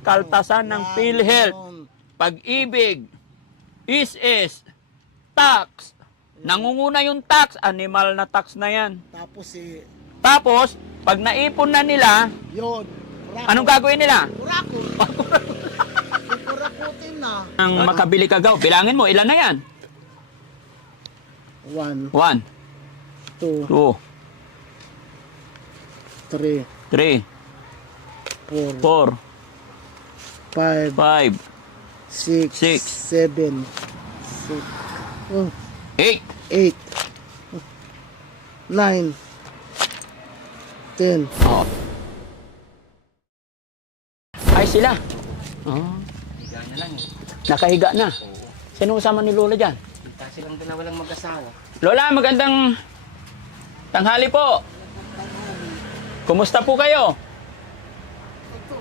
Kaltasan ng PhilHealth, Pag-ibig, ISIS, tax. Nangunguna yung tax, animal na tax na yan. Tapos, pag naipon na nila, yun. anong gagawin nila? Kurako. Kurakutin na. Ang makabili kagaw, bilangin mo, ilan na yan? 1, 1, 2, 2, 3, 3, 4, 4, 5, 5, 6, 6, 7, 8. 8, 9, 10. Oh. Ay sila. Oh. Higa na lang eh. Nakahiga na. Sino kasama ni Lola dyan? Kasi lang dalawa lang mag-asawa. Lola, magandang tanghali po. Kumusta po kayo? Ito,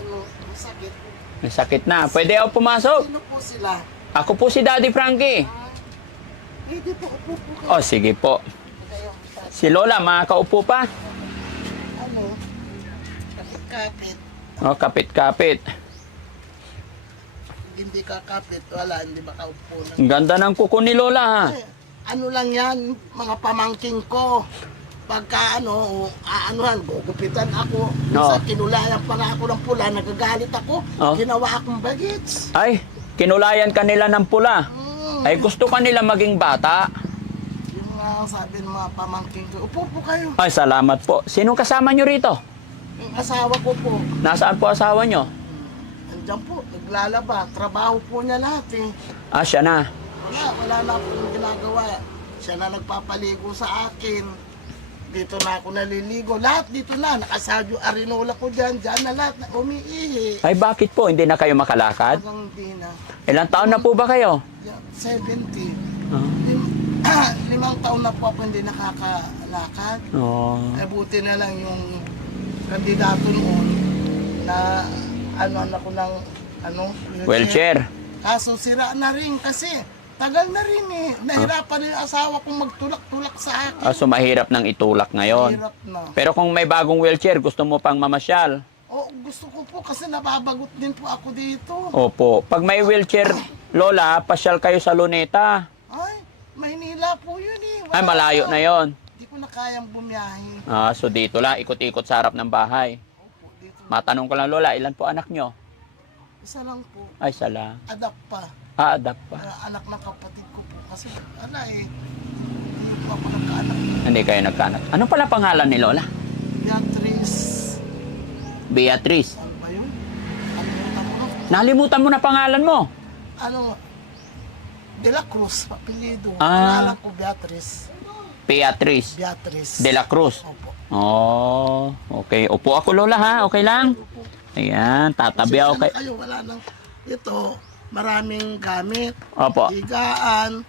ano, masakit. May sakit na. Pwede ako pumasok? Sino po sila? Ako po si Daddy Frankie. Pwede po, upo po kayo. Oh, sige po. Si Lola, makakaupo pa? Ano, kapit-kapit. Oh, kapit-kapit. Hindi kakapit, wala, hindi makaupo na. Ang ganda ng kuko ni Lola, ha? Eh, ano lang yan, mga pamangking ko. Pagka ano, aanuhan, gugupitan ako. No. Sa kinulayan pa nga ako ng pula, nagagalit ako. Oh. Ginawa akong bagets. Ay, kinulayan kanila ng pula. Mm. Ay, gusto kanila maging bata. Yung sabi ng mga pamangking ko, upo po kayo. Ay, salamat po. Sinong kasama nyo rito? Yung asawa ko po, Nasaan po asawa nyo? andyan po, naglalaba. Trabaho po niya lahat eh. Ah, siya na. Wala na po yung ginagawa. Siya na nagpapaligo sa akin. Dito na ako naliligo. Lahat dito na. Nakasadyo arinola ko dyan. Dyan na lahat. Na umiihi. Ay, bakit po? Hindi na kayo makalakad? Hanggang di na. Ilang taon na po ba kayo? Yeah, 70. Oh. 5 taon na po ako hindi nakakalakad. Oh. Eh buti na lang yung kandidato noon na ano ko ng ano, Wheelchair. Kaso sira na rin kasi tagal na rin eh. Nahirapan yung asawa kong magtulak-tulak sa akin. Ah, so mahirap nang itulak ngayon. Hirap na. Pero kung may bagong wheelchair, gusto mo pang mamasyal? Oh, gusto ko po kasi nababagot din po ako dito. Opo. Pag may wheelchair, Lola, pasyal kayo sa Luneta. Ay, Maynila po yun eh. Ay, malayo na yon. Hindi ko na kayang bumiyahe. Ah, so dito lang, ikot-ikot sa harap ng bahay. Opo, dito. Matanong ko lang, Lola, ilan po anak nyo? Isa lang po. Ay, sala. Adapt pa. Ah, adapt pa. Anak ng kapatid ko po. Kasi hindi po ako nagkaanak. Hindi kayo nagkaanak. Ano pala pangalan ni Lola? Beatrice. Beatrice. Ano ba yun? Ano mo? Nalimutan mo na pangalan mo. Ano? De la Cruz, apelido. Ah. Pangalan ko Beatrice. Beatrice Beatrice. de la Cruz. Opo. Oh, okay. Upo ako, Lola, ha? Okay lang? Ayan, tatabi ako kay... Kayo, wala nang... Ito, maraming gamit. Opo. Higaan,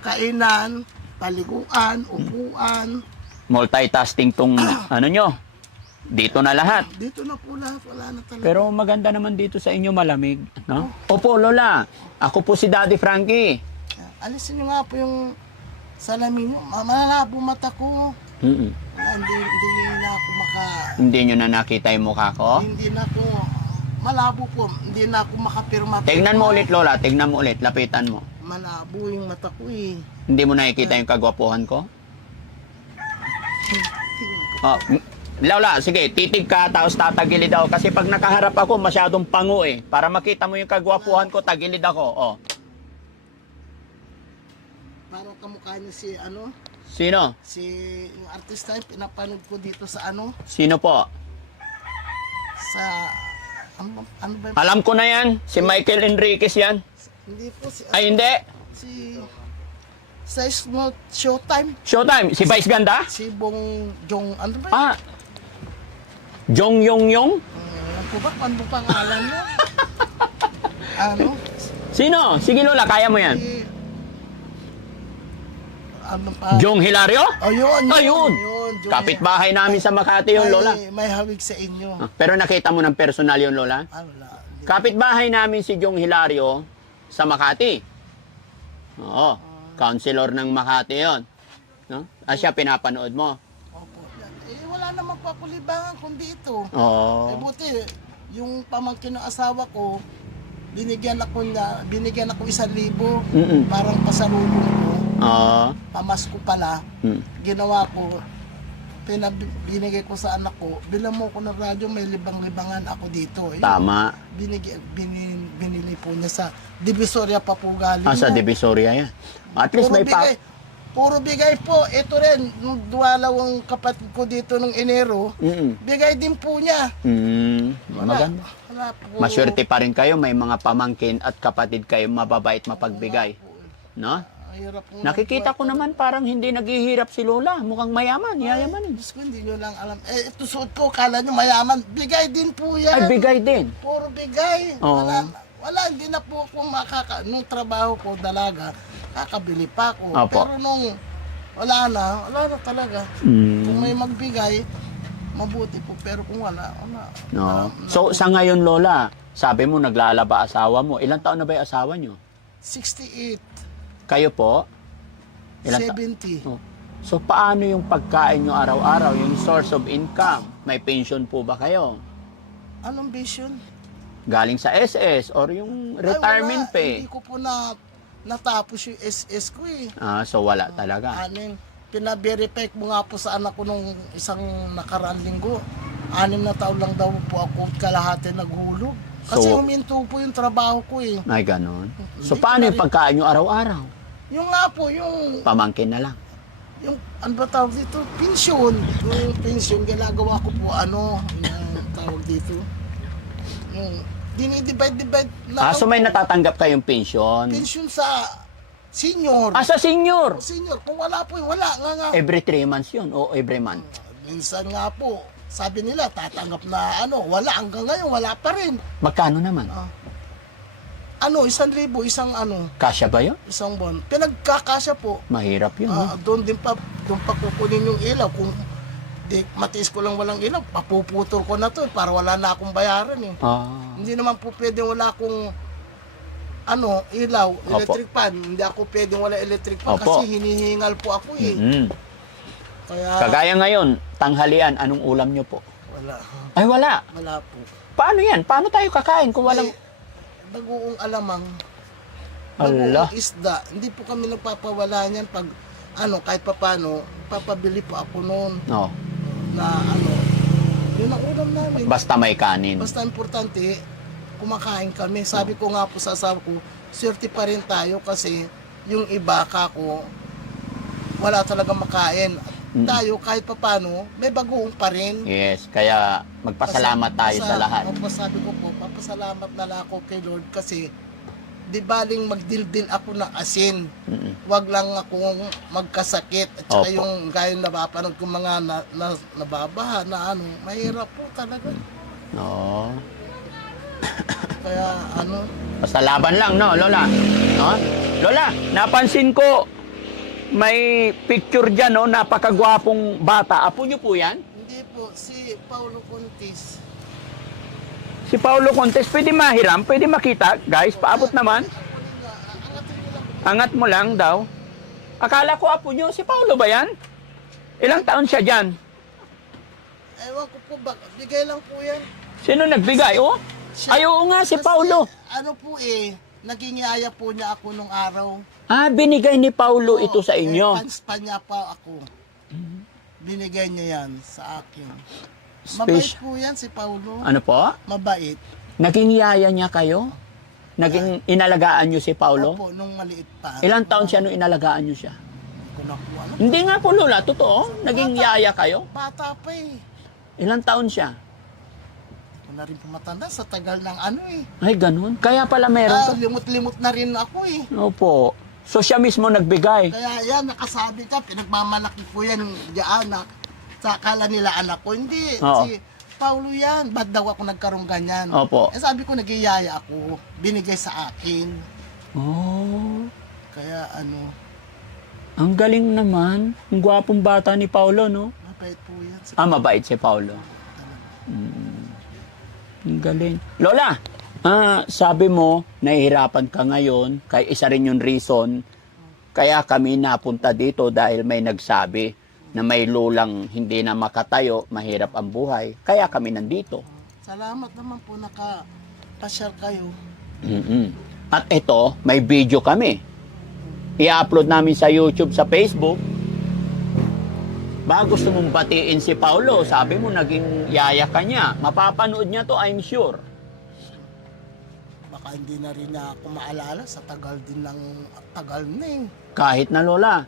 kainan, paliguan, upuan. Multitasking tong ano nyo. Dito na lahat. Dito na po lahat, wala na talaga. Pero maganda naman dito sa inyo, malamig. No? Opo, Lola. Ako po si Daddy Frankie. Alisin nyo nga po yung salamin nyo. Malabo mata ko. Mm-mm. Hindi na ako Hindi nyo na nakita yung mukha ko? Hindi na ako, malabo po. Hindi na ako makapirma. Tignan mo ulit, Lola. Tignan mo ulit. Lapitan mo. Malabo yung mata ko eh. Hindi mo nakikita yung kagwapuhan ko? Oh, Lola, sige, titig ka, tapos tatagilid ako. Kasi pag nakaharap ako, masyadong pango eh. Para makita mo yung kagwapuhan ko, tagilid ako. Oh. Parang kamukha niya si ano, Sino? si yung artista yung pinapanood ko dito sa ano, Sino po? sa ano ba yung, Alam ko na yan. Si Michael Enriquez yan. hindi po si Ay, hindi. si sa Small Showtime, Showtime. Si Vice Ganda? si Bong Jong, ano ba? Ah. Jong Yong Yong? Ano po ba? Ano ba pangalan mo? Ano? Sino? Sige, Lola, kaya mo yan. Si, ano pa? Jong Hilario? Oh, yun. Ayun. Jong- Kapitbahay namin sa Makati yun, Lola. May hawig sa inyo. Ah, pero nakita mo ng personal yun, Lola? Ah, wala. Hindi. Kapitbahay namin si Jong Hilario sa Makati. Oo. Councilor ng Makati yon. No? Ah, siya pinapanood mo. Opo. Yan. Eh, wala naman po ako libangan kundi ito. Oo. Eh, buti, yung pamangkin ng asawa ko, binigyan ako 1,000 parang pasalubong ko. Pamasko pala. Ginawa ko, binigay ko sa anak ko, bilang mo ko ng radyo, may libang-libangan ako dito. Ayun, Tama. Binili po niya sa Divisoria pa po galing. Sa yan. Divisoria yan. At least may Puro bigay po. Ito rin, nung duwalawang kapatid ko dito nung Enero, bigay din po niya. Maganda. Wala po. Maswerte pa rin kayo, may mga pamangkin at kapatid kayo mababait mapagbigay. No? Hirap po Nakikita ko naman parang hindi naghihirap si Lola. Mukhang mayaman, yayaman. Diyos ko, hindi nyo lang alam. Ito suot ko, kala nyo mayaman. Bigay din po yan. Ay, bigay din. Puro bigay. Oo. Wala, hindi na po ako nung trabaho ko, dalaga, kakabili pa ako. Opo. Pero nung wala na talaga. Kung may magbigay, mabuti po. Pero kung wala. No. So, sa ngayon, Lola, sabi mo naglalaba asawa mo. Ilang taon na ba yung asawa nyo? 68, Kayo po? 70. Oh. So, paano yung pagkain nyo araw-araw? Yung source of income? May pension po ba kayo? Anong vision? Galing sa SS or yung retirement Ay, wala. pay? Hindi ko po natapos yung SS ko eh. So wala talaga. Pina-verify mo nga po sa anak ko nung isang nakaraang linggo. 6 na taon lang daw po ako kalahati naghulog. Kasi So- huminto po yung trabaho ko eh. Ay, ganon. So, Hindi paano ko yung pagkain nyo araw-araw? Yung nga po, yung Pamangkin na lang. ano ba tawag dito? Pensyon. Yung pensyon, ginagawa ko po yung tawag dito. Yung dinidivide na. So may natatanggap kayong pension? Pensyon sa senior. Sa senior? Senior, kung wala po, wala nga. Every 3 months yun o every month? Minsan nga po, sabi nila, tatanggap na wala hanggang ngayon, wala pa rin. Magkano naman? 1,000, Kasya ba yun? isang buwan. Pinagkakasya po. Mahirap yun. no? Doon pa kukunin yung ilaw. Kung matiis ko lang walang ilaw, papuputol ko na to para wala na akong bayaran eh. Hindi naman po pwede wala akong ilaw, electric fan. Hindi ako pwedeng wala electric fan Opo. kasi hinihingal po ako eh. Kaya Kagaya ngayon, tanghalian, anong ulam nyo po? wala. Ay, wala. Wala po. Paano yan? Paano tayo kakain kung walang... Bagoong alamang, Allah. bagoong isda. Hindi po kami nagpapawala niyan pag kahit papano, papabili po ako noon No. na yun ang ulam namin. Basta may kanin. Basta importante, kumakain kami. Sabi ko nga po sa asawa ko, swerte pa rin tayo kasi yung iba kako, wala talaga makain. Tayo kahit papano, may bagoong pa rin. Yes, kaya magpasalamat tayo sa lahat. Sabi ko po, papasalamat na lang ako kay Lord kasi di baling magdildil ako ng asin. Wag lang akong magkasakit. At saka Opo. yung gayong napapanood kong mga nababaha na mahirap po talaga. No. Kaya Basta laban lang, no, Lola? No? Lola, napansin ko, may picture dyan, no? Napakagwapong bata. Apo nyo po yan? hindi po, si Paulo Contis. Si Paulo Contes, pwede mahiram? Pwede makita? Guys, paabot naman. Angat mo lang daw. Akala ko apo nyo, si Paulo ba yan? Ilang taon siya dyan? Ewan ko po ba, bigay lang po yan. Sino nagbigay? Oh? Ay, oo nga, si Kasi, Paulo. naging yaya po niya ako nung araw. Binigay ni Paulo ito sa inyo. Fans pa niya pa ako. Binigay niya yan sa akin. Space. Mabait po yan si Paulo. Ano po? Mabait. Naging yaya niya kayo? Naging inalagaan niyo si Paulo? Opo, nung maliit pa. Ilang taon siya nung inalagaan niyo siya? Hindi ko na po alam. Hindi nga po, Lola. Totoo? Naging yaya kayo? Bata pa eh. Ilang taon siya? Hindi ko na rin pumatanda sa tagal ng Ay, ganun. Kaya pala meron to. limot-limot na rin ako eh. Opo. So siya mismo nagbigay. Kaya yan, nakasabi ka, pinagmamalaki ko yan diyan na sa akala nila anak ko. Hindi, Oo. si Paulo yan. Ba't daw ako nagkaroon ganyan? Opo. Sabi ko, nagiyaya ako. Binigay sa akin. Oh. Kaya Ang galing naman. Ang gwapong bata ni Paulo, no? mabait po yan. Mabait si Paulo. Ang galing. Lola, sabi mo, nahihirapan ka ngayon, kaya isa rin yung reason, kaya kami napunta dito dahil may nagsabi na may lulang hindi na makatayo, mahirap ang buhay, kaya kami nandito. Salamat naman po nakapasyal kayo. At ito, may video kami. I-upload namin sa YouTube, sa Facebook. Ba, gusto mong batiin si Paulo? Sabi mo, naging yaya ka niya. Mapapanood niya to, I'm sure. Baka hindi na rin ako maalala sa tagal din ng tagal na eh. Kahit na Lola,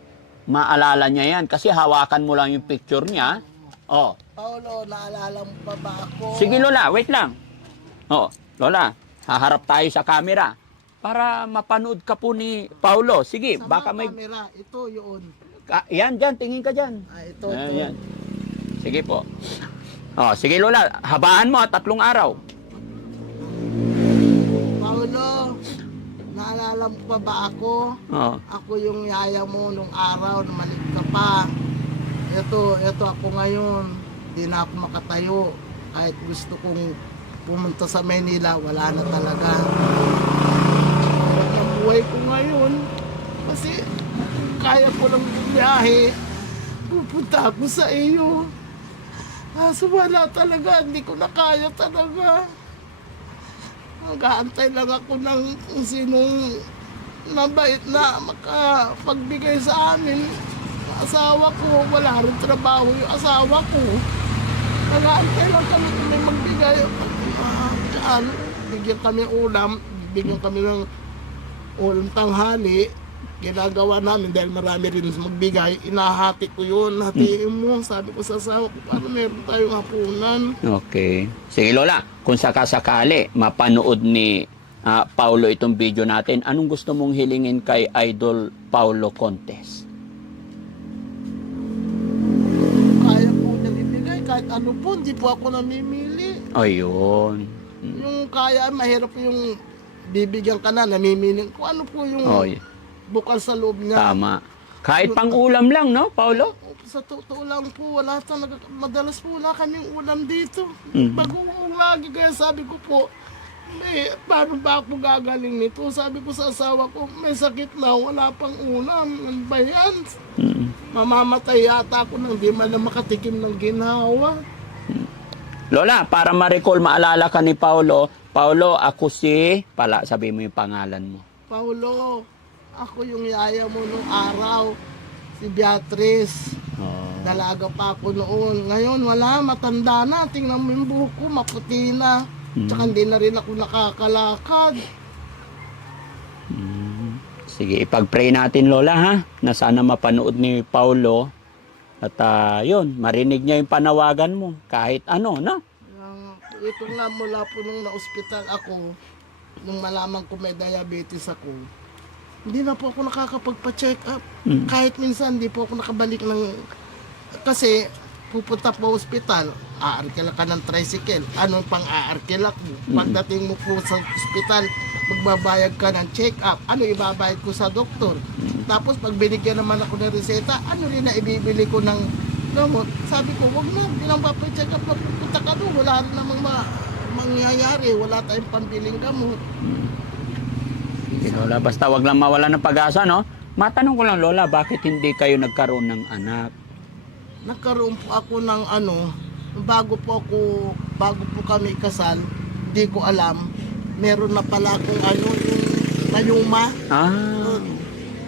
maalala niya yan. Kasi hawakan mo lang yung picture niya. Oh. Paulo, naalala mo pa ba ako? Sige Lola, wait lang. Oh, Lola, haharap tayo sa camera para mapanood ka po ni Paulo. Sige, Sa baka mga may... camera, ito yun. Yan, dyan, tingin ka dyan. Ito, Ayan, ito. yan. Sige po. Oh, sige Lola, habaan mo 3 araw. Paulo, naalala mo pa ba ako? Oh. Ako yung yaya mo nung araw na maliit ka pa. Ito ako ngayon. Hindi na ako makatayo. Kahit gusto kong pumunta sa Maynila, wala na talaga. Ang buhay ko ngayon, kasi kaya ko lang bumiyahe, pupunta ako sa iyo. Kaso wala talaga, hindi ko na kaya talaga. Nag-aantay lang ako ng kung sinong mabait na makapagbigay sa amin. Asawa ko, wala rin trabaho yung asawa ko. Nag-aantay lang kami kung may magbigay. Bigyan kami ulam, bigyan kami ng ulam tanghali. Ginagawa namin dahil marami rin magbigay. Inahati ko yun, hatiin mo. Sabi ko sa asawa ko, paano meron tayong hapunan? Okay. Sige Lola, kung sakasakali mapanood ni Paulo itong video natin, anong gusto mong hilingin kay Idol Paulo Contes? Kaya po niyang ibigay, kahit ano po, hindi po ako namimili. Ayun. Yung kaya, mahirap po yung bibigyan ka na, namimili. Kung ano po yung Oy, bukal sa loob niya. tama. Kahit pang ulam lang, no, Paulo? Sa totoo lang po, wala talaga, madalas po wala kaming ulam dito. Mhm. Bagoong lagi, kaya sabi ko po, paano ba ako gagaling nito? Sabi ko sa asawa ko, may sakit na, wala pang ulam. Ano ba yan? Mamamatay yata ako nang di man na makatikim ng ginawa. Lola, para ma-recall, maalala ka ni Paulo, Paulo, ako si... Pala, sabi mo yung pangalan mo. Paulo, ako yung yaya mo nung araw, si Beatrice. Oh. Dalaga pa ako noon. Ngayon, wala, matanda na. Tingnan mo yung buhok ko, maputi na. Tsaka hindi na rin ako nakakalakad. Sige, ipag-pray natin, Lola, ha? Na sana mapanood ni Paulo. At yun, marinig niya yung panawagan mo. Kahit ano, no? Ito nga mula po nung na-hospital ako, nung malaman ko may diabetes ako, hindi na po ako nakakapagpa-check up. Kahit minsan, hindi po ako nakabalik ng... Kasi, pupunta po hospital, aarkila ka ng tricycle. Anong pang aarkila ko? Pagdating mo po sa hospital, magbabayad ka ng check-up. Ano ibabayad ko sa doktor? Tapos, pag binigyan naman ako ng reseta, ano rin na ibibili ko ng gamot? Sabi ko, wag na, bilang papacheck up na pupunta ka doon. Wala rin namang mangyayari. Wala tayong pambiling gamot. Sige, Lola, basta wag lang mawala ng pag-asa, no? Matanong ko lang, Lola, bakit hindi kayo nagkaroon ng anak? Nagkaroon po ako ng bago po kami kasal, hindi ko alam, meron na pala akong yung mayuma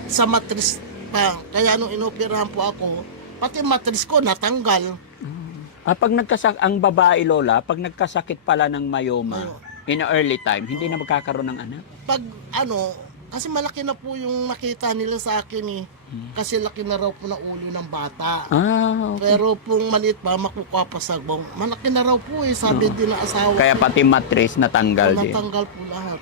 sa matris pa. Kaya nung inoperahan po ako, pati matris ko natanggal. Pag ang babae, Lola, pag nagkasakit pala ng mayoma, in a early time, hindi na magkakaroon ng anak? Pag kasi malaki na po yung nakita nila sa akin eh. Kasi laki na raw po ng ulo ng bata. Okay. Pero kung maliit pa, makukuha pa sa bong. Malaki na raw po eh, sabi din ng asawa. Kaya pati matris natanggal din. natanggal po lahat.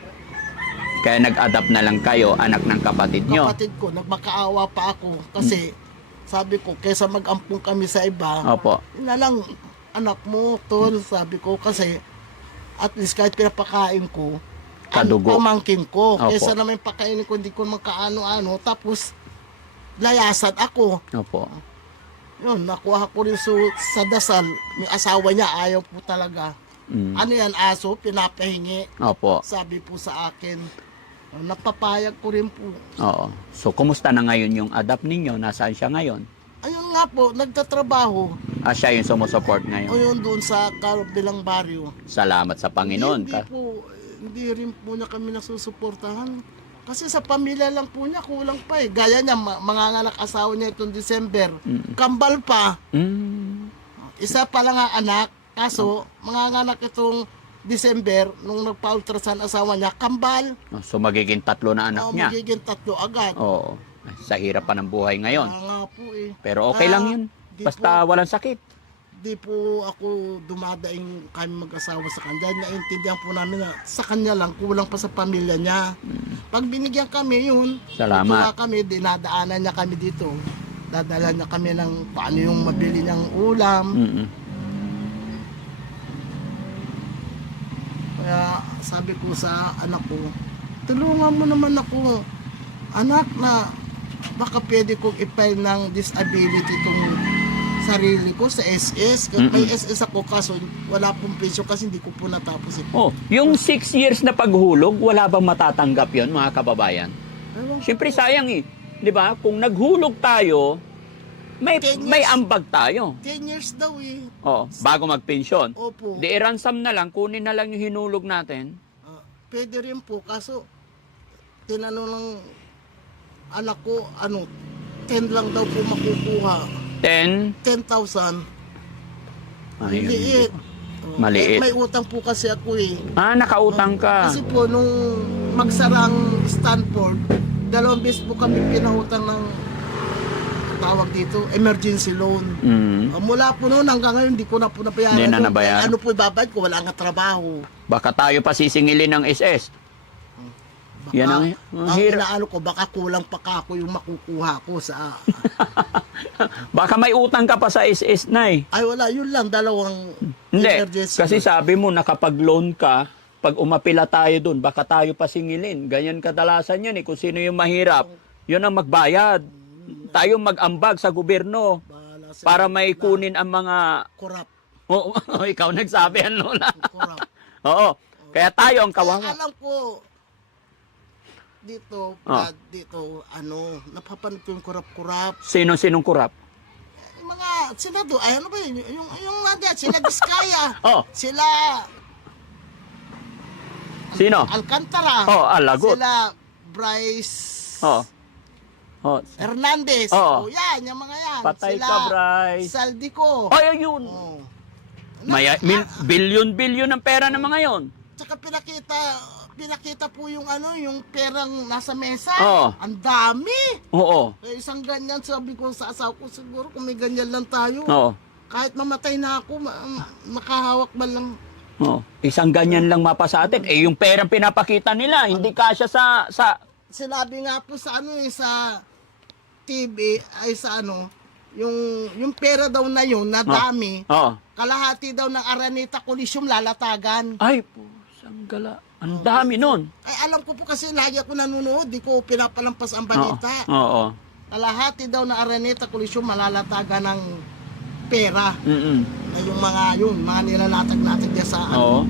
Kaya nag-adapt na lang kayo, anak ng kapatid nyo. Kapatid ko, nagmakaawa pa ako. Kasi sabi ko, kaysa mag-ampung kami sa iba, Opo. na lang anak mo, tol, sabi ko. Kasi at least kahit pinapakain ko, Kadugo. pamangkin ko. Opo. Kaysa naman pakainin ko, hindi ko magkaano-ano. Tapos, layasan ako. Opo. Yun, nakuha ko rin sa dasal. May asawa niya, ayaw po talaga. Ano yan, aso, pinapahingi. Opo. Sabi po sa akin. Napapayag ko rin po. Oo. So, kumusta na ngayon yung adapt ninyo? Nasaan siya ngayon? Ayun nga po, nagtatrabaho. Siya yung sumusuport O ngayon. yun doon sa kabilang baryo. Salamat sa Panginoon. Hindi rin po niya kami nasusuportahan. Kasi sa pamilya lang po niya, kulang pa eh. Gaya niya, manganganak asawa niya itong December. Kambal pa. Mm. Isa pa lang ang anak. Kaso, manganganak itong December, nung nagpa-ultrasound asawa niya, kambal. So magiging 3 na anak niya. Magiging 3 agad. Oo. Sa hirap pa ng buhay ngayon. Kaya nga po eh. Pero okay lang yun. Basta walang sakit. Di po ako dumadaing kami mag-asawa sa kanya. Naintindihan po namin na sa kanya lang, kulang pa sa pamilya niya. Pag binigyan kami yun, Salamat. tutuwa kami, dinadaanan niya kami dito. Dadala niya kami ng paano yung mabili niyang ulam. Mm-mm. Kaya sabi ko sa anak ko, tulungan mo naman ako, anak, na baka pwede kong i-file ng disability itong sarili ko sa SS. May SS ako kaso wala pong pension kasi hindi ko po natapos ito. Oh, yung 6 years na paghulog, wala bang matatanggap yon mga kababayan? Siyempre sayang eh. 'Di ba? Kung naghulog tayo, may 10 years. may ambag tayo. 10 years daw eh. Oh, bago magpensyon. Opo. Di i-ransom na lang, kunin na lang yung hinulog natin. Pwede rin po kaso tinanong ng anak ko, 10 lang daw po makukuha. 10. 10,000. Ayun. Maliit. Maliit. May utang po kasi ako eh. Nakautang ka. Kasi po nung magsarang Stanford, 2 beses po kami pinautang ng tawag dito, emergency loan. Mula po noon hanggang ngayon, hindi ko na po nabayaran. Hindi na yun. nabayaran. Ano po ibabayad ko? Wala nga trabaho. Baka tayo pa sisingilin ng SS. Yan ang hirap. Inaano ko, baka kulang pa ka ako yung makukuha ko sa... Baka may utang ka pa sa SS na eh. Ay wala, yun lang, 2 Hindi, emergency kasi loan. sabi mo nakapag-loan ka, pag umapila tayo dun, baka tayo pa singilin. Ganyan kadalasan yan eh. Kung sino yung mahirap, yun ang magbayad. Tayo mag-ambag sa gobyerno Bahala sila. para may kunin ang mga... Corrupt. Oo, ikaw nagsabi yan, Lola. Corrupt. Oo, kaya tayo ang Kaya kawawa. alam ko, dito, Ah. dito, napapanood ko yung kurap-kurap. Sinong kurap? Yung mga, sila do, ay ano ba yun, yung nandiyan, sila Diskaya. Oh, Sila sino? Alcantara. Oh, Alagot. Sila Bryce Oh. Oh, Hernandez. Oh. Yan, yung mga yan. patay sila ka, Bryce. Saldico. Oh, yun. Oh. Bilyon-bilyon ang pera ng mga yon. Tsaka pinakita po yung yung perang nasa mesa. Oo. Ang dami. Oo. Isang ganyan, sabi ko sa asawa ko, siguro kung may ganyan lang tayo. Oo. Kahit mamatay na ako, makahawak man lang. Oo. Isang ganyan lang mapa sa atin. Eh, yung perang pinapakita nila, hindi kasya sa... Sinabi nga po sa sa TV, ay sa yung pera daw na yun, na dami, Oo. kalahati daw ng Araneta Coliseum lalatagan. Ay, pusang gala. Ang dami nun. Ay, alam ko po kasi lagi ako nanonood, di ko pinapalampas ang Oo. balita. Oo. Kalahati daw ng Araneta Coliseum malalatagan ng pera. Mm-mm. Na yung mga nilalatag-latag niya sa Oo.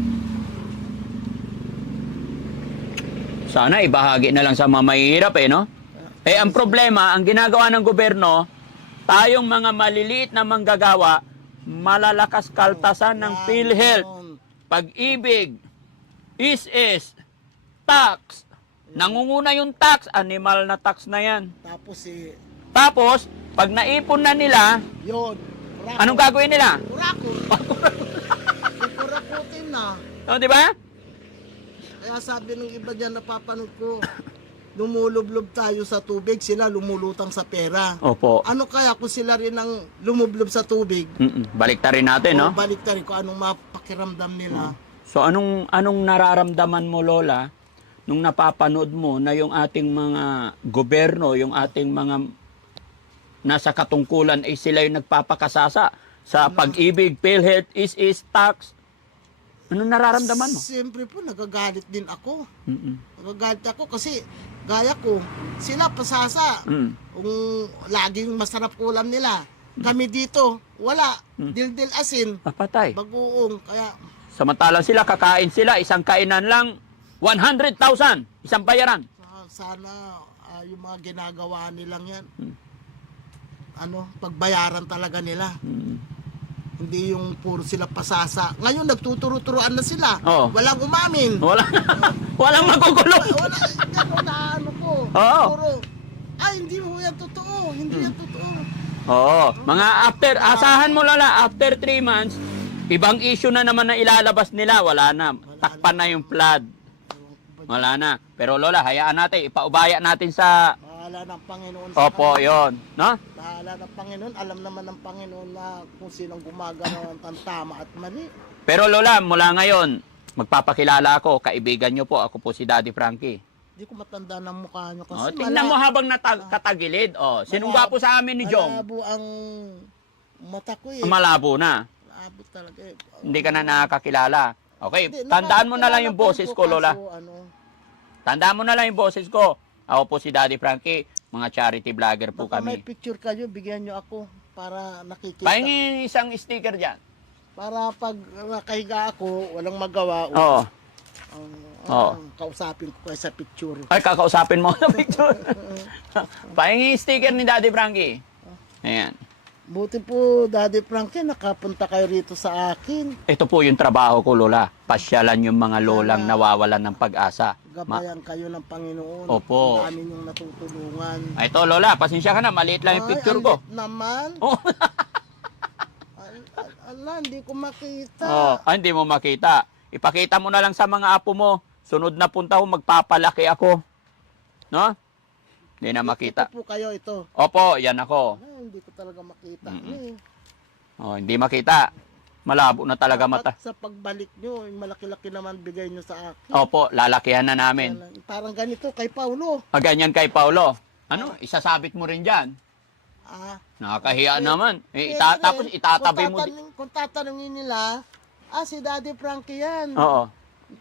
Sana ibahagi na lang sa mga mahihirap no? Eh, ang problema, ang ginagawa ng gobyerno, tayong mga maliliit na manggagawa, malalakas kaltasan ng PhilHealth, Pag-ibig, SS, tax. Nangunguna yung tax, animal na tax na yan. Tapos, pag naipon na nila, yun. anong gagawin nila? Kurako. Kurakutin na. O, di ba? Kaya sabi ng iba dyan, napapanood ko, lumulublob tayo sa tubig, sila lumulutang sa pera. Opo. Ano kaya kung sila rin ang lumublob sa tubig? Baliktarin natin, no? Balik tayo kung anong mapakiramdam nila. So, anong nararamdaman mo, Lola, nung napapanood mo na yung ating mga gobyerno, yung ating mga nasa katungkulan ay sila yung nagpapakasasa sa Pag-ibig, PhilHealth, is tax. Anong nararamdaman mo? Siyempre po, nagagalit din ako. Nagagalit ako kasi gaya ko, sila pasasa. Kung laging masarap ulam nila. Kami dito, wala. Dildil asin, Patay. bagoong. Kaya Samantalang sila, kakain sila, isang kainan lang, 100,000, isang bayaran. sana yung mga ginagawa nilang yan, pagbayaran talaga nila. Hindi yung puro sila pasasa. Ngayon, nagtuturo-turuan na sila. Oo. Walang umamin. Walang magugulo. Wala, gano'n na ano ko. Oo. Puro, hindi mo yan totoo. Hindi yan totoo. Oo. Mga asahan mo Lola, after 3 months, ibang issue na naman na ilalabas nila. Wala na. Takpan na yung flood. Wala na. Pero Lola, hayaan natin. Ipaubaya natin sa... Bahala ng Panginoon. Opo, yon, no? Bahala ng Panginoon. Alam naman ng Panginoon na kung sinong gumagano ng tama at mali. Pero Lola, mula ngayon, magpapakilala ako. Kaibigan nyo po. Ako po si Daddy Frankie. Hindi ko matanda ng mukha nyo Oh, kasi tingnan mo habang katagilid. Oh, sinong gwapo sa amin ni Jong? malabo ang mata ko eh. Malabo na. Malabo talaga eh. Hindi ka na nakakakilala. Okay, Hindi, tandaan mo na lang yung nakakakilala boses po ko, Lola. kaso, Tandaan mo na lang yung boses ko. Ako po si Daddy Frankie. Mga charity vlogger po baka may kami. picture kayo, bigyan nyo ako para nakikita. Pahingin isang sticker dyan. Para pag nakahiga ako, walang magawa. Oo. Oo. Kausapin ko kayo sa picture. Ay, kakausapin mo na picture. Pahingin sticker ni Daddy Frankie. Ayan. Buti po, Daddy Frankie, nakapunta kayo rito sa akin. Ito po yung trabaho ko, Lola. Pasyalan yung mga lolang nawawalan ng pag-asa. Gabayan kayo ng Panginoon. Opo. Ang amin yung natutulungan. Ito, Lola, pasensya ka na. Maliit lang yung picture ang ko. lit naman. Oh. Ala, hindi ko makita. Oh, hindi mo makita. Ipakita mo na lang sa mga apo mo. Sunod na punta ko, magpapalaki ako. No? Hindi na makita. Ito po kayo, ito. Opo, yan ako. Hindi ko talaga makita. Oh, hindi makita. Malabo na talaga mata. Sa pagbalik nyo, malaki-laki naman bigay nyo sa akin. Opo, lalakihan na namin. Parang ganito kay Paulo. Ganyan kay Paulo. Ano, isasabit mo rin dyan. Nakakahiya naman. Tapos itatabi mo. Kung tatanungin nila, si Daddy Frankie yan. Oo.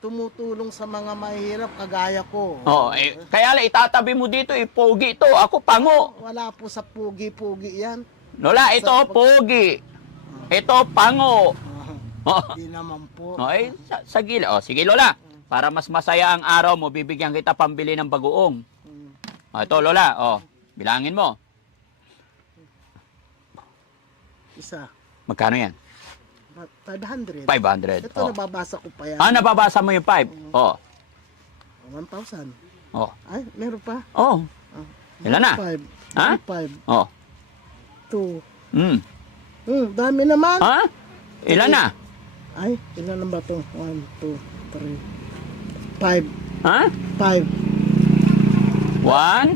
Tumutulong sa mga mahirap kagaya ko. Oo, kaya lang itatabi mo dito, pogi ito. Ako pango. Wala po sa pugi-pugi yan. Lola, ito pogi. Ito pango. Hindi naman po. Sa gila. Sige Lola, para mas masaya ang araw mo, bibigyan kita pambili ng bagoong. Ito Lola, bilangin mo. Isa. Magkano yan? 500. 500. Ito nababasa ko pa yan. Nababasa mo yung 5? 1,000. Ay, meron pa. Ilan na? 5. Ha? 5. 2. Dami naman. Ilan na? Ay, ilan na ba ito? 1, 2, 3, 5. 5. 1,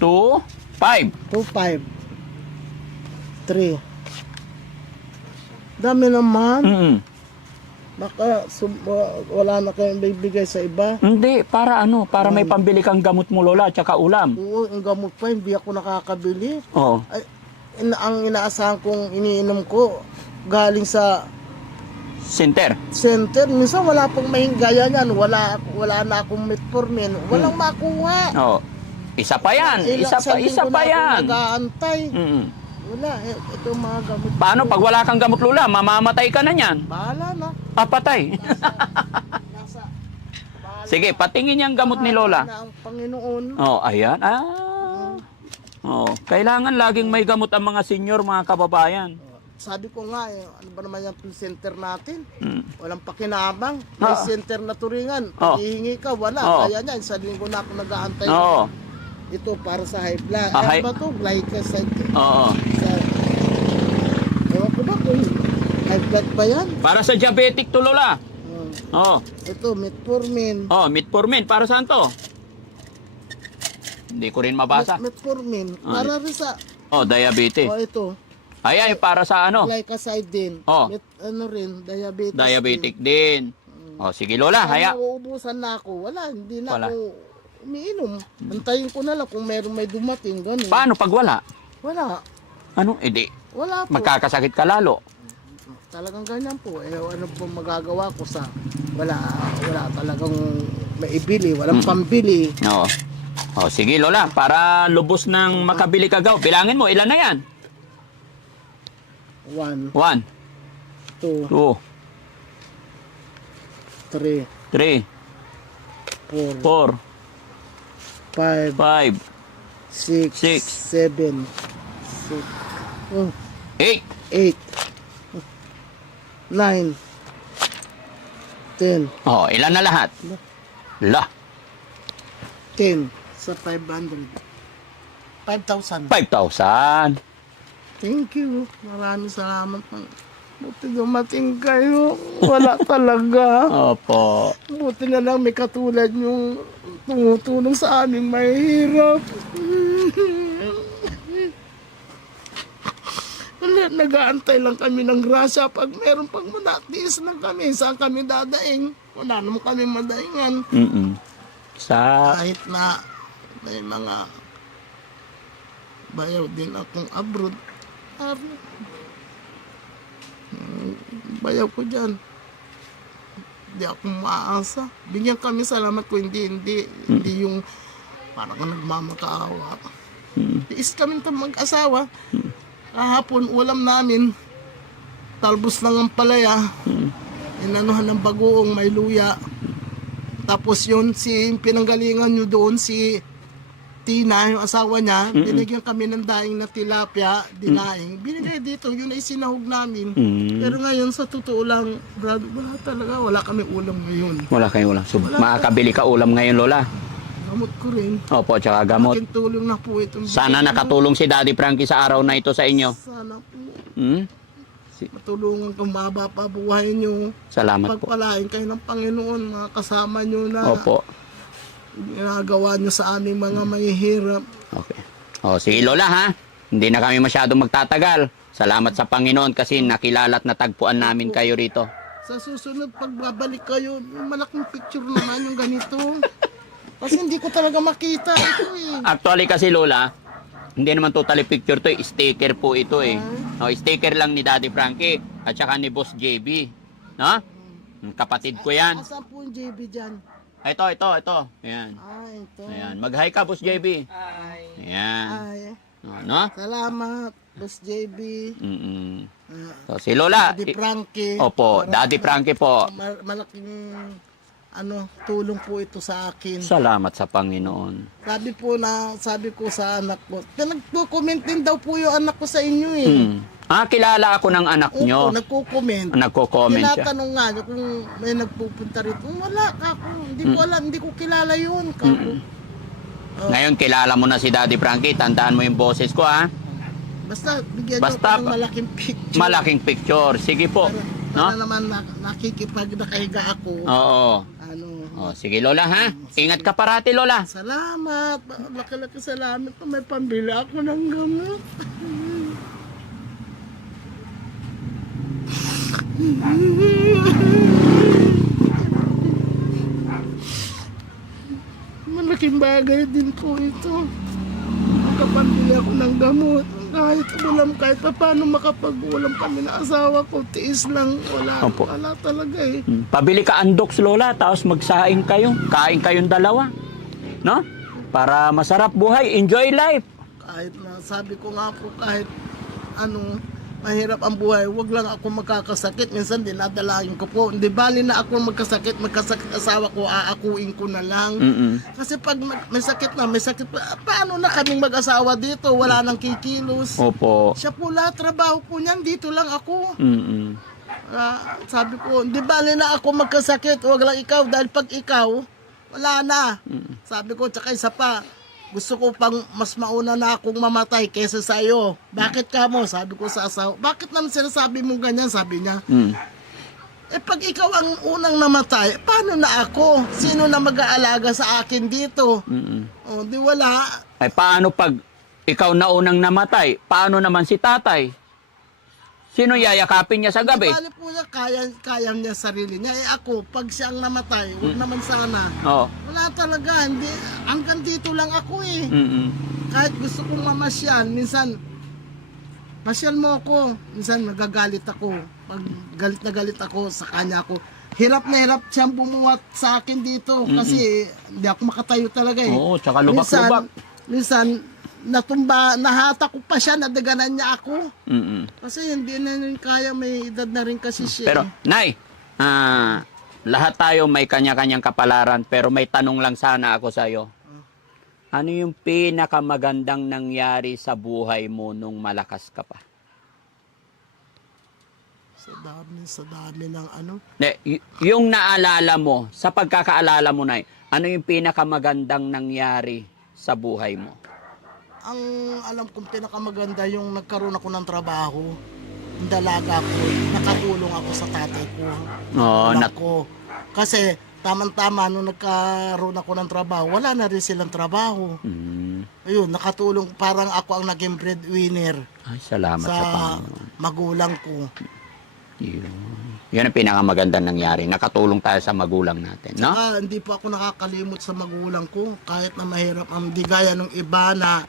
2, 5. 2, 5. 3. Dami naman. Baka wala na kayong bibigay sa iba. Hindi, para ano? Para may pambili kang gamot mo, Lola, tsaka ulam. Oo, ang gamot pa, hindi ako nakakabili. Oo. Ay, ang inaasahan kong iniinom ko, galing sa Center. Minsan wala pong mahinggaya yan. Wala na akong metformin. Walang makuha. Oo. Isa pa yan. Isa pa yan. Nag-aantay. Wala, ito mga gamot. Paano pag wala kang gamot, Lola? Mamamatay ka na niyan. Bahala na. Papatay. Sige, patingin yung gamot ni Lola. Na ang Panginoon. Ayan. Kailangan laging may gamot ang mga senior, mga kababayan. Sabi ko nga, ano ba naman yung center natin? Walang pakinabang. May center na turingan. Pag hihingi ka, wala. Kaya niya, sa linggo na ako nag-aantay. Ito para sa high blood. Ano ba ito? Glycoside. Ewan ko ba kung high blood pa yan? Para sa diabetic to, Lola. Ito, metformin. Metformin. Para saan to? Hindi ko rin mabasa. Metformin. Para rin sa... Diabetes. Ito. Ay, para sa ano? Glycoside din. Ano rin, diabetes. Diabetic din. Sige Lola, Kaya uubusan na ako. Wala, hindi na ako umiinom. Antayin ko na lang kung may dumating. Ganun. Paano pag wala? Wala. Ano? Edi, Wala po. magkakasakit ka lalo. Talagang ganyan po. Ano po magagawa ko sa wala talagang maibili, walang pambili. Sige Lola, para lubos ng makabili ka gaw. Bilangin mo, ilan na yan? 1, 1, 2, 2, 3, 3, 4, 4, 5, 5, 6, 6, 7, 8, 8. 9, 10, Oh, ilan na lahat? La, 10 sa 500. 5,000. 5,000. Thank you. Maraming salamat. Buti dumating kayo. Wala talaga. Opo. Buti na lang may katulad yung tumutulong sa amin mahirap. Nag-aantay lang kami ng grasya. Pag meron pang manatiis lang kami, saan kami dadaing? Wala naman kami madaingan. Mm-mm. Sa, Kahit na may mga bayaw din akong abroad. Bayaw ko dyan. Hindi ako maasa. Bigyan kami salamat ko hindi yung parang nagmamakaawa. Tiis kami mag-asawa. Kahapon ulam namin talbos lang ang palaya. Inanuhan ng bagoong may luya. Tapos yun si pinanggalingan nyo doon si Tina, yung asawa niya, binigyan kami ng daing na tilapia, dinaing. Binigay dito, yun ay sinahog namin. Pero ngayon, sa totoo lang, Brad, wala talaga, wala kami ulam ngayon. wala kayong ulam. So, makakabili ka ulam ngayon, Lola. Gamot ko rin. Opo, tsaka gamot. Aking tulong na po itong Sana nakatulong si Daddy Frankie sa araw na ito sa inyo. Sana po, Hmm? matulungan kung maba pa buhay nyo. Salamat po. Pagpalain kayo ng Panginoon, mga kasama nyo na Opo. ginagawa nyo sa aming mga mahihirap. Okay. O, sige Lola ha. Hindi na kami masyadong magtatagal. Salamat sa Panginoon kasi nakilala at natagpuan namin kayo rito. Sa susunod, pagbabalik kayo, yung malaking picture naman yung ganito. Kasi hindi ko talaga makita ito eh. Actually kasi Lola, hindi naman totally picture to, sticker po ito eh. O, sticker lang ni Daddy Frankie at saka ni Boss JB. No? Kapatid ko yan. Asan po yung JB dyan? Ito. Ayan. Ito. Ayan. Mag-hi ka, Boss JB. Ay. Ayan. Ay, No? salamat, Boss JB. Mm-mm. So, si Lola. Daddy Frankie. Opo, Parang Daddy Frankie po. Malaking tulong po ito sa akin. Salamat sa Panginoon. Sabi ko sa anak ko, nagko-comment din daw po yung anak ko sa inyo eh. Kilala ako ng anak nyo. Opo, nagko-comment. Nagko-comment siya. Tinatanong nga niya kung may nagpupunta rito. Wala ka ako. Hindi ko alam, hindi ko kilala yun. Kako. Ngayon, kilala mo na si Daddy Frankie. Tandaan mo yung boses ko, ha? Basta, bigyan Basta, niyo ako ng malaking picture. Malaking picture. Sige po. Para No? naman nakikipag nakahiga ako. Oo. O, sige, Lola, ha? Ingat ka parati, Lola. Salamat. Laki-laki salamat. May pambili ako ng gamot. Malaking bagay din po ito. Makapambili ako ng gamot. Kahit pa paano makapag-ulam kami na asawa ko, tiis lang. Opo. Wala talaga eh. Pabili ka andoks, Lola, tapos magsaing kayo. Kain kayong dalawa. No? Para masarap buhay. Enjoy life. Kahit na sabi ko nga po, kahit mahirap ang buhay, wag lang ako magkakasakit. Minsan dinadalangin ko po. Hindi bali na ako magkasakit asawa ko, aakuin ko na lang. Kasi pag may sakit pa, paano na kaming mag-asawa dito? Wala nang kikilos. Opo. Siya po lahat, trabaho po niyan, dito lang ako. Mm-mm. Sabi ko, hindi bali na ako magkasakit, wag lang ikaw, dahil pag ikaw, wala na. Sabi ko, tsaka isa pa, gusto ko pang mas mauna na akong mamatay kaysa sa iyo. Bakit ka mo? Sabi ko sa asawa. Bakit naman sinasabi mo ganyan? Sabi niya. Pag ikaw ang unang namatay, paano na ako? Sino na mag-aalaga sa akin dito? O, di wala. Ay, paano pag ikaw na unang namatay? Paano naman si tatay? Sino yayakapin niya sa gabi? Bali po niya, kaya niya sarili niya. Ako, pag siya ang namatay, huwag naman sana. Oo. Wala talaga. Hindi, hanggang dito lang ako eh. Mm-mm. Kahit gusto kong mamasyal, minsan, masyal mo ako, minsan nagagalit ako. Pag galit ako sa kanya ako, hirap na hirap siyang bumuhat sa akin dito kasi hindi ako makatayo talaga eh. Oo, tsaka lubak-lubak. Minsan, nahata ko pa siya, nadaganan niya ako. Kasi hindi na rin kaya, may edad na rin kasi siya. Pero, Nay, lahat tayo may kanya-kanyang kapalaran, pero may tanong lang sana ako sa'yo. Ano yung pinakamagandang nangyari sa buhay mo nung malakas ka pa? Sa dami ng ano. Yung naalala mo, sa pagkakaalala mo na, ano yung pinakamagandang nangyari sa buhay mo? Ang alam kong pinakamaganda yung nagkaroon ako ng trabaho. Yung dalaga ko, nakatulong ako sa tatay ko. Oo, Anak ko. Kasi tamang-tama nung nagkaroon ako ng trabaho, wala na rin silang trabaho. Ayun, nakatulong, parang ako ang naging breadwinner Ay, salamat sa sa Panginoon. magulang ko. Yun ang pinakamagandang nangyari. Nakatulong tayo sa magulang natin, no? Hindi po ako nakakalimot sa magulang ko kahit na mahirap ang di gaya ng iba na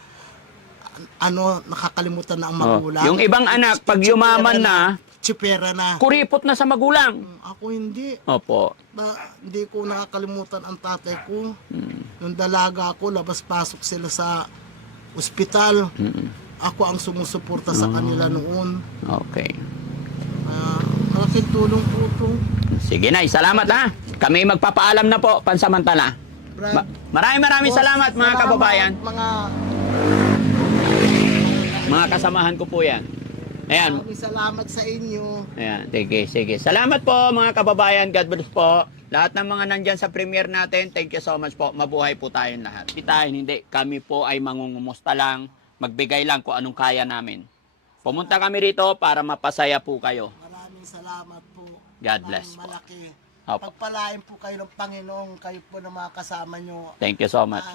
nakakalimutan na ang magulang. Yung ibang anak, pag yumaman na, tsipera na. kuripot na sa magulang. Ako hindi. Opo. Hindi ko nakakalimutan ang tatay ko. Nung dalaga ako, labas-pasok sila sa ospital. Ako ang sumusuporta sa kanila noon. Okay. Malaking tulong po ito. Sige na, salamat ha. Kami magpapaalam na po, pansamantala. Maraming salamat mga kababayan. Mga kasamahan ko po yan. Ayan. Maraming salamat sa inyo. Ayan, sige. Salamat po mga kababayan. God bless po. Lahat ng mga nandyan sa premiere natin, thank you so much po. Mabuhay po tayong lahat. Hindi. Kami po ay mangungumusta lang. Magbigay lang kung anong kaya namin. Pumunta kami rito para mapasaya po kayo. Maraming salamat po. God bless po. Malaki. Opo. Pagpalain po kayo ng Panginoon, kayo po na mga kasama nyo. Thank you so much.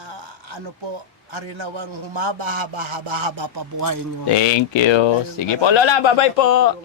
Arinawang humaba, haba pa buhay nyo. Thank you. Sige po, Lola. Bye-bye po.